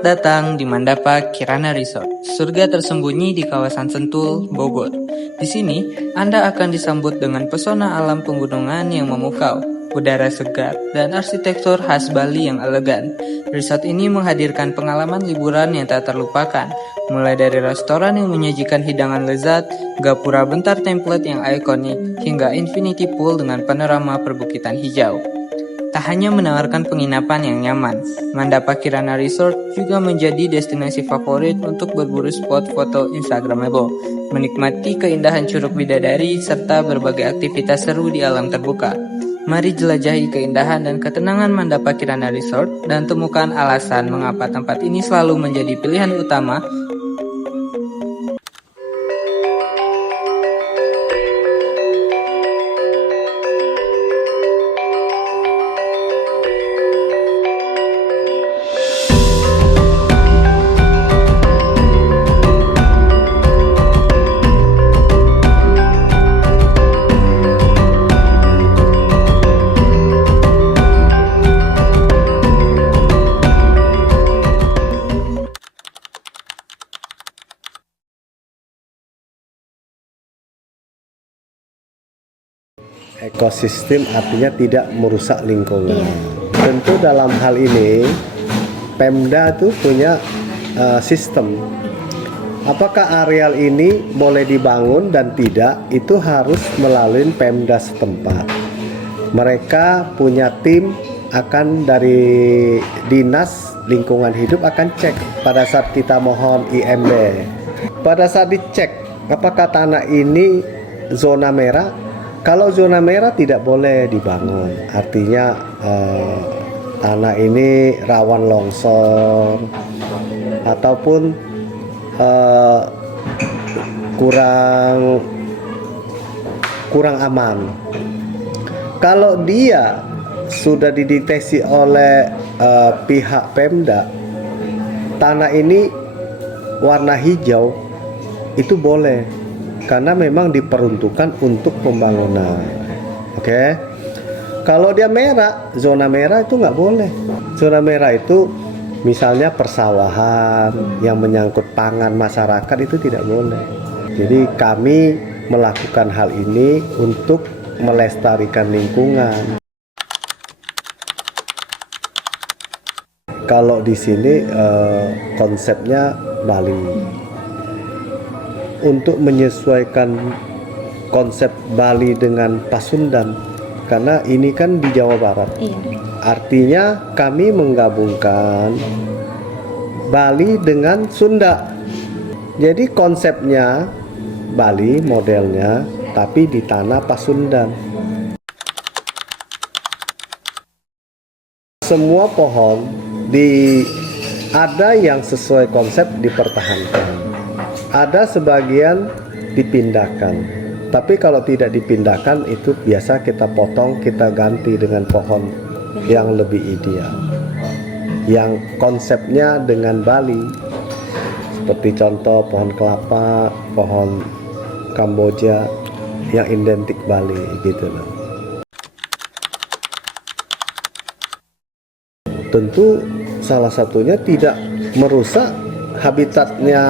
Selamat datang di Mandapa Kirana Resort, surga tersembunyi di kawasan Sentul, Bogor. Di sini, Anda akan disambut dengan pesona alam pegunungan yang memukau, udara segar, dan arsitektur khas Bali yang elegan. Resort ini menghadirkan pengalaman liburan yang tak terlupakan, mulai dari restoran yang menyajikan hidangan lezat, gapura bentar template yang ikonik, hingga infinity pool dengan panorama perbukitan hijau. Tak hanya menawarkan penginapan yang nyaman, Mandapa Kirana Resort juga menjadi destinasi favorit untuk berburu spot foto Instagramable, menikmati keindahan Curug Bidadari, serta berbagai aktivitas seru di alam terbuka. Mari jelajahi keindahan dan ketenangan Mandapa Kirana Resort dan temukan alasan mengapa tempat ini selalu menjadi pilihan utama. Ekosistem artinya tidak merusak lingkungan. Tentu dalam hal ini Pemda itu punya sistem. Apakah areal ini boleh dibangun dan tidak, itu harus melalui Pemda setempat. Mereka punya tim, akan dari Dinas Lingkungan Hidup akan cek pada saat kita mohon IMB. Pada saat dicek apakah tanah ini zona merah. Kalau zona merah tidak boleh dibangun, artinya tanah ini rawan longsor ataupun kurang aman. Kalau dia sudah dideteksi oleh pihak Pemda, tanah ini warna hijau, itu boleh. Karena memang diperuntukkan untuk pembangunan. Oke. Kalau dia merah, zona merah itu nggak boleh. Zona merah itu misalnya persawahan yang menyangkut pangan masyarakat itu tidak boleh. Jadi kami melakukan hal ini untuk melestarikan lingkungan. Kalau di sini konsepnya Bali. Untuk menyesuaikan konsep Bali dengan Pasundan, karena ini kan di Jawa Barat. Artinya kami menggabungkan Bali dengan Sunda. Jadi konsepnya Bali modelnya, tapi di tanah Pasundan. Semua pohon ada yang sesuai konsep dipertahankan. Ada sebagian dipindahkan, tapi kalau tidak dipindahkan itu biasa kita potong, kita ganti dengan pohon yang lebih ideal, yang konsepnya dengan Bali, seperti contoh pohon kelapa, pohon Kamboja yang identik Bali gitu loh. Tentu salah satunya tidak merusak habitatnya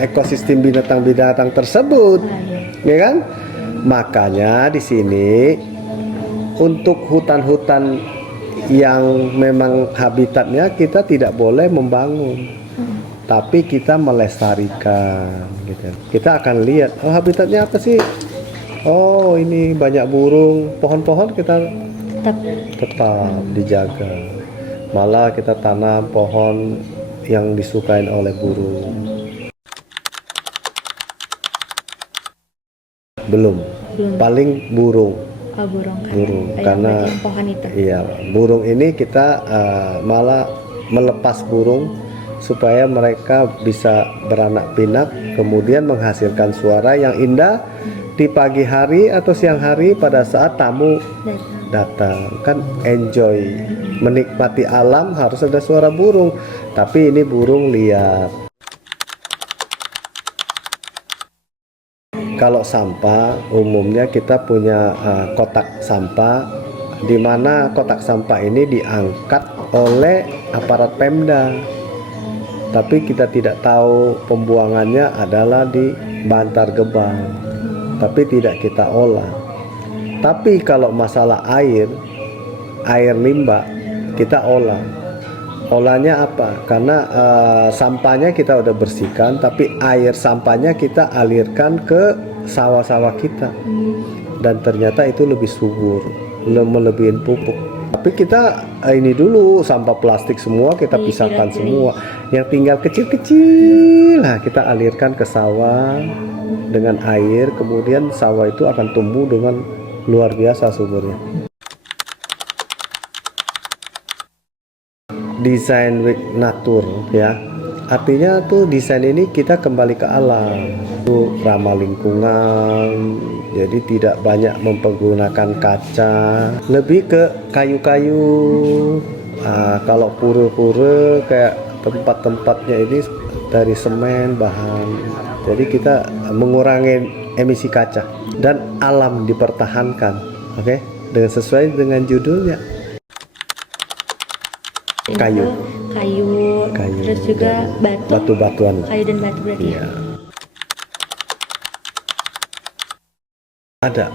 ekosistem binatang-binatang tersebut, ya kan? Makanya di sini untuk hutan-hutan yang memang habitatnya kita tidak boleh membangun, tapi kita melestarikan, gitu. Kita akan lihat, oh habitatnya apa sih? Oh ini banyak burung, pohon-pohon kita tetap dijaga. Malah kita tanam pohon yang disukai oleh burung. Belum. Paling burung. Burung karena pohon itu. Iya, burung ini kita malah melepas burung supaya mereka bisa beranak pinak, kemudian menghasilkan suara yang indah di pagi hari atau siang hari pada saat tamu datang. Kan enjoy, menikmati alam harus ada suara burung, tapi ini burung liar. Kalau sampah umumnya kita punya kotak sampah, di mana kotak sampah ini diangkat oleh aparat Pemda, tapi kita tidak tahu pembuangannya adalah di Bantar Gebang, tapi tidak kita olah. Tapi kalau masalah air limbah kita olah. Olahnya apa? Karena sampahnya kita udah bersihkan, tapi air sampahnya kita alirkan ke sawah-sawah kita, dan ternyata itu lebih subur, melebihin pupuk. Tapi kita ini dulu, sampah plastik semua kita pisahkan semua, yang tinggal kecil-kecil lah kita alirkan ke sawah dengan air, kemudian sawah itu akan tumbuh dengan luar biasa suburnya. Desain with nature ya, artinya tuh desain ini kita kembali ke alam, itu ramah lingkungan, jadi tidak banyak mempergunakan kaca, lebih ke kayu-kayu. Kalau pura-pura kayak tempat-tempatnya ini dari semen bahan, jadi kita mengurangi emisi kaca dan alam dipertahankan, oke? Dengan sesuai dengan judulnya. Kayu, terus juga batu-batuan, kayu dan batu berarti. Iya. Ada,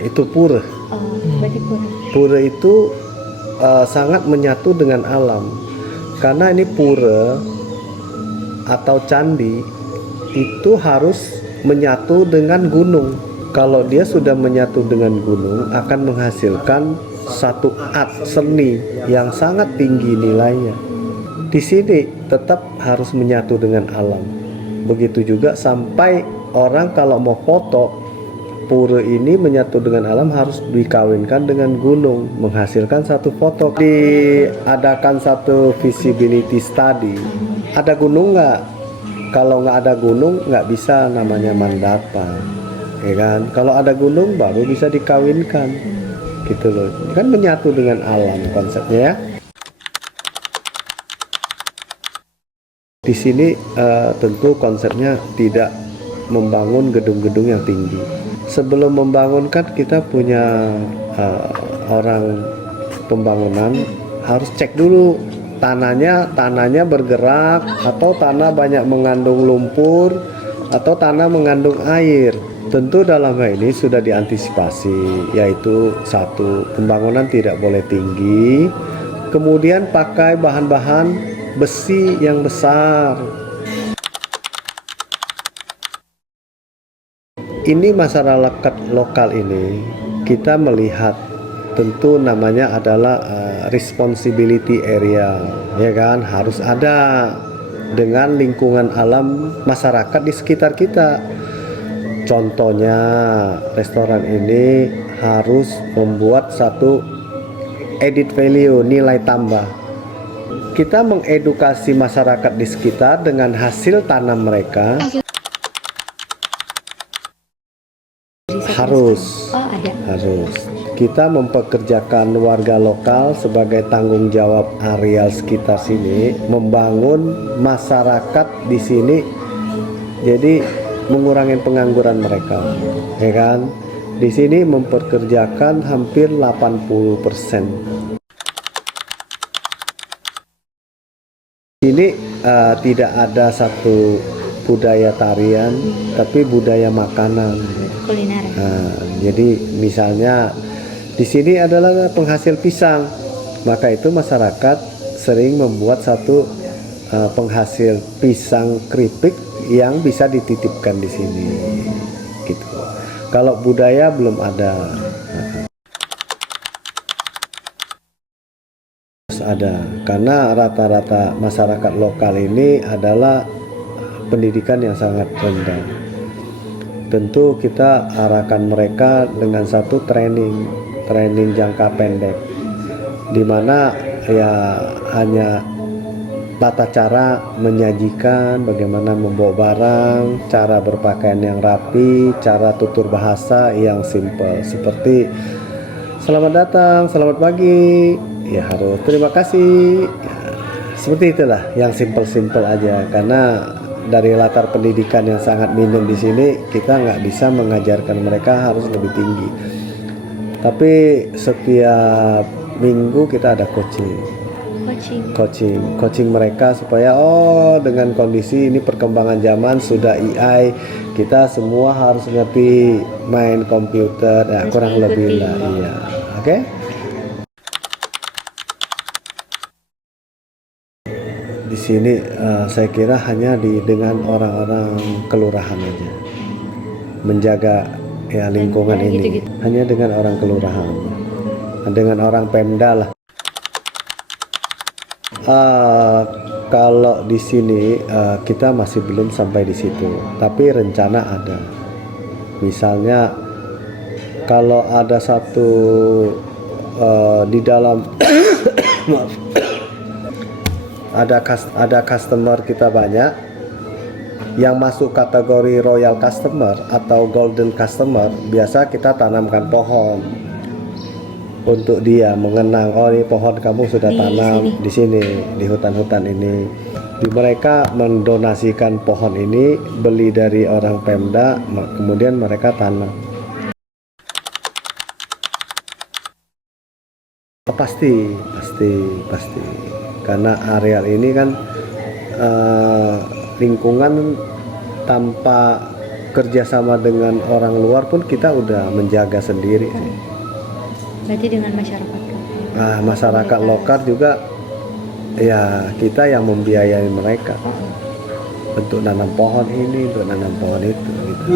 itu pura. Berarti pura. Pura itu sangat menyatu dengan alam, karena ini pura atau candi itu harus menyatu dengan gunung. Kalau dia sudah menyatu dengan gunung, akan menghasilkan satu art seni yang sangat tinggi nilainya. Di sini tetap harus menyatu dengan alam. Begitu juga sampai orang kalau mau foto, pura ini menyatu dengan alam harus dikawinkan dengan gunung, menghasilkan satu foto. Diadakan satu visibility study. Ada gunung nggak? Kalau nggak ada gunung nggak bisa namanya mandapa, ya kan? Kalau ada gunung baru bisa dikawinkan, gitu loh. Kan menyatu dengan alam konsepnya ya. Di sini tentu konsepnya tidak membangun gedung-gedung yang tinggi. Sebelum membangun kan kita punya orang pembangunan harus cek dulu tanahnya bergerak, atau tanah banyak mengandung lumpur, atau tanah mengandung air. Tentu dalam hal ini sudah diantisipasi, yaitu satu, pembangunan tidak boleh tinggi, kemudian pakai bahan-bahan besi yang besar. Ini masyarakat lokal ini kita melihat, tentu namanya adalah responsibility area, ya kan, harus ada dengan lingkungan alam masyarakat di sekitar kita. Contohnya restoran ini harus membuat satu added value, nilai tambah. Kita mengedukasi masyarakat di sekitar dengan hasil tanam mereka. Harus kita mempekerjakan warga lokal sebagai tanggung jawab areal sekitar sini, membangun masyarakat di sini, jadi mengurangi pengangguran mereka, ya kan? Di sini memperkerjakan hampir 80%. Ini tidak ada satu budaya tarian, tapi budaya makanan, kuliner. Jadi misalnya di sini adalah penghasil pisang, maka itu masyarakat sering membuat satu penghasil pisang keripik yang bisa dititipkan di sini, gitu. Kalau budaya belum ada. Harus ada, karena rata-rata masyarakat lokal ini adalah pendidikan yang sangat rendah. Tentu kita arahkan mereka dengan satu training jangka pendek, di mana ya hanya tata cara menyajikan, bagaimana membawa barang, cara berpakaian yang rapi, cara tutur bahasa yang simple, seperti selamat datang, selamat pagi, ya harus terima kasih, ya, seperti itulah, yang simple aja. Karena dari latar pendidikan yang sangat minim di sini, kita nggak bisa mengajarkan mereka harus lebih tinggi. Tapi setiap minggu kita ada coaching, coaching mereka supaya dengan kondisi ini perkembangan zaman sudah AI, kita semua harus ngerti main komputer ya, Harus kurang lebih mengikuti. lah, iya. Oke. Di sini saya kira hanya dengan orang-orang kelurahan aja menjaga ya lingkungan Pemda ini, gitu-gitu. hanya dengan orang kelurahan, dengan orang Pemda lah. Kalau di sini kita masih belum sampai di situ, tapi rencana ada. Misalnya kalau ada satu di dalam maaf, ada customer kita banyak yang masuk kategori royal customer atau golden customer, biasa kita tanamkan pohon untuk dia mengenang, ini pohon kamu sudah tanam di sini, di hutan-hutan ini. Mereka mendonasikan pohon ini, beli dari orang Pemda, kemudian mereka tanam. Pasti. Karena areal ini kan lingkungan, tanpa kerjasama dengan orang luar pun kita udah menjaga sendiri sih. Berarti dengan masyarakat lokal. Masyarakat lokal juga ya kita yang membiayai mereka untuk nanam pohon ini, untuk nanam pohon itu gitu.